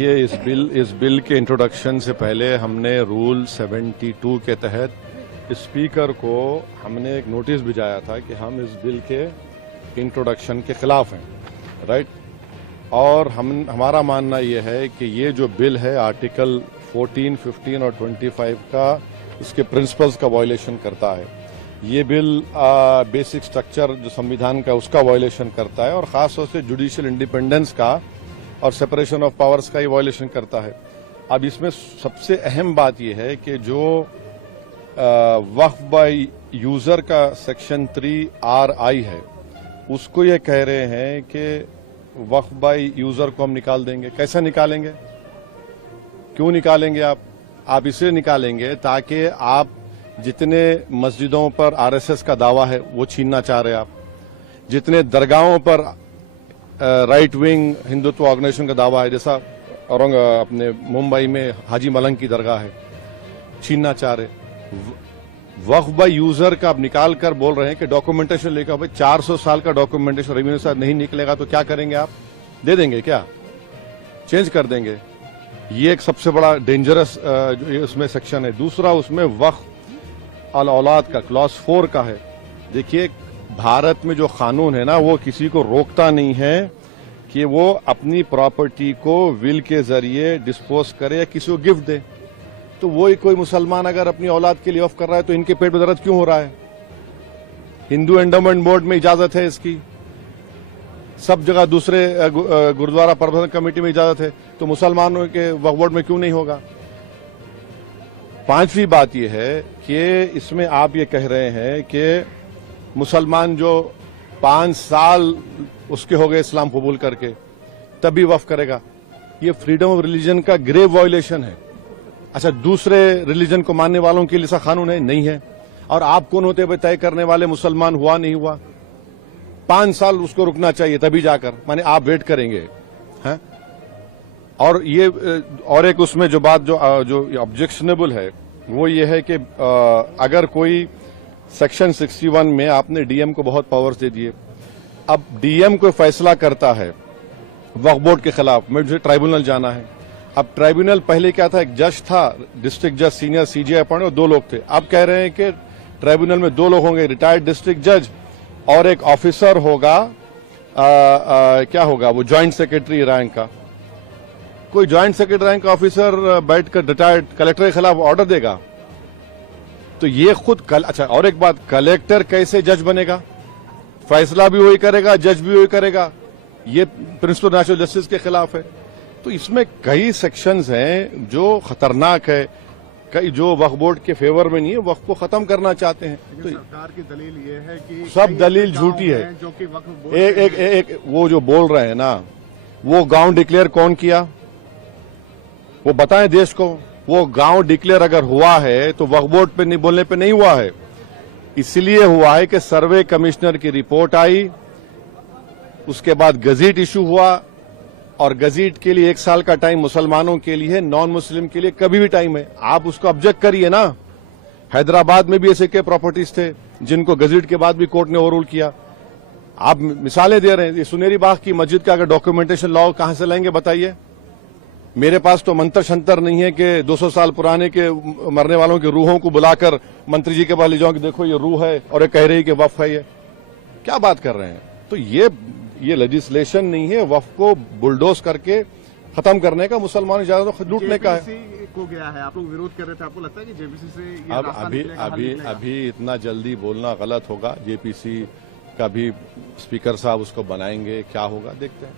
देखिए, इस बिल के इंट्रोडक्शन से पहले हमने रूल 72 के तहत स्पीकर को हमने एक नोटिस भिजाया था कि हम इस बिल के इंट्रोडक्शन के खिलाफ हैं, राइट। और हमारा मानना यह है कि ये जो बिल है आर्टिकल 14, 15 और 25 का इसके प्रिंसिपल्स का वायलेशन करता है। ये बिल बेसिक स्ट्रक्चर जो संविधान का उसका वायलेशन करता है और खासतौर से जुडिशियल इंडिपेंडेंस का और सेपरेशन ऑफ पावर्स का ही वायलेशन करता है। अब इसमें सबसे अहम बात यह है कि जो वक्फ बाय यूजर का सेक्शन 3RI है, उसको ये कह रहे हैं कि वक्फ बाय यूजर को हम निकाल देंगे। कैसे निकालेंगे, क्यों निकालेंगे? आप इसलिए निकालेंगे ताकि आप जितने मस्जिदों पर RSS का दावा है वो छीनना चाह रहे हैं, आप जितने दरगाहों पर राइट विंग हिंदुत्व ऑर्गेनाइजेशन का दावा है, जैसा अपने मुंबई में हाजी मलंग की दरगाह है, छीनना चाह रहे। वक्फ बाय यूजर का आप निकाल कर बोल रहे हैं कि डॉक्यूमेंटेशन लेकर, भाई 400 साल का डॉक्यूमेंटेशन रेवेन्यू से नहीं निकलेगा तो क्या करेंगे? आप दे देंगे क्या? चेंज कर देंगे? ये एक सबसे बड़ा डेंजरस उसमें सेक्शन है। दूसरा, उसमें वक्फ अल औलाद का क्लॉज 4 का है। देखिए, भारत में जो कानून है ना, वो किसी को रोकता नहीं है कि वो अपनी प्रॉपर्टी को विल के जरिए डिस्पोज करे या किसी को गिफ्ट दे। तो वही कोई मुसलमान अगर अपनी औलाद के लिए ऑफ कर रहा है तो इनके पेट में दर्द क्यों हो रहा है? हिंदू एंडोमेंट बोर्ड में इजाजत है इसकी, सब जगह दूसरे गुरुद्वारा प्रबंधन कमेटी में इजाजत है, तो मुसलमानों के वक्फ बोर्ड में क्यों नहीं होगा? पांचवी बात यह है कि इसमें आप ये कह रहे हैं कि मुसलमान जो 5 साल उसके हो गए इस्लाम कबूल करके तभी वक्फ करेगा। ये फ्रीडम ऑफ रिलीजन का ग्रेव वायलेशन है। अच्छा, दूसरे रिलीजन को मानने वालों के लिए ऐसा कानून है? नहीं है। और आप कौन होते हुए तय करने वाले मुसलमान हुआ नहीं हुआ? 5 साल उसको रुकना चाहिए तभी जाकर, माने आप वेट करेंगे हैं? और ये और एक उसमें जो बात जो ऑब्जेक्शनेबल है वो ये है कि अगर कोई सेक्शन 61 में आपने डीएम को बहुत पावर्स दे दिए, अब डीएम कोई फैसला करता है वक्फ बोर्ड के खिलाफ, मुझे ट्राइब्यूनल जाना है। अब ट्राइब्यूनल पहले क्या था, एक जज था, डिस्ट्रिक्ट जज सीनियर CJI अपॉइंट, और 2 लोग थे। अब कह रहे हैं कि ट्राइब्यूनल में 2 लोग होंगे, रिटायर्ड डिस्ट्रिक्ट जज और एक ऑफिसर होगा, क्या होगा वो, ज्वाइंट सेक्रेटरी रैंक का। कोई ज्वाइंट सेक्रेटरी रैंक का ऑफिसर बैठकर रिटायर्ड कलेक्टर के खिलाफ ऑर्डर देगा? तो ये खुद अच्छा, और एक बात, कलेक्टर कैसे जज बनेगा? फैसला भी वही करेगा, जज भी वही करेगा। ये प्रिंसिपल नेशनल जस्टिस के खिलाफ है। तो इसमें कई सेक्शंस हैं जो खतरनाक है, कई जो वक्फ बोर्ड के फेवर में नहीं है, वक्फ को खत्म करना चाहते हैं। तो सरकार की दलील ये है कि सब दलील झूठी है। जो कि वक्फ बोर्ड एक वो जो बोल रहे हैं ना, वो गांव डिक्लेयर कौन किया, वो बताएं देश को। वो गांव डिक्लेयर अगर हुआ है तो वक्फ बोर्ड पे नहीं बोलने पे नहीं हुआ है, इसलिए हुआ है कि सर्वे कमिश्नर की रिपोर्ट आई, उसके बाद गजीट इशू हुआ, और गजीट के लिए 1 साल का टाइम मुसलमानों के लिए है, नॉन मुस्लिम के लिए कभी भी टाइम है। आप उसको ऑब्जेक्ट करिए ना। हैदराबाद में भी ऐसे के प्रॉपर्टीज थे जिनको गजीट के बाद भी कोर्ट ने ओवररूल किया। आप मिसालें दे रहे हैं। सुनेरी बाग की मस्जिद का अगर डॉक्यूमेंटेशन लाओ, कहां से लाएंगे बताइए? मेरे पास तो मंत्र शंतर नहीं है कि 200 साल पुराने के मरने वालों की रूहों को बुलाकर मंत्री जी के पास ले जाऊं कि देखो ये रूह है, और ये कह रही कि वक्फ है। ये क्या बात कर रहे हैं? तो ये लेजिस्लेशन नहीं है वक्फ को बुलडोज करके खत्म करने का, मुसलमान इजाजत लूटने का है। को गया है, आप लोग विरोध कर रहे थे, आपको लगता है कि जेपीसी से ये अभी इतना जल्दी बोलना गलत होगा। जेपीसी का भी स्पीकर साहब उसको बनाएंगे, क्या होगा देखते हैं।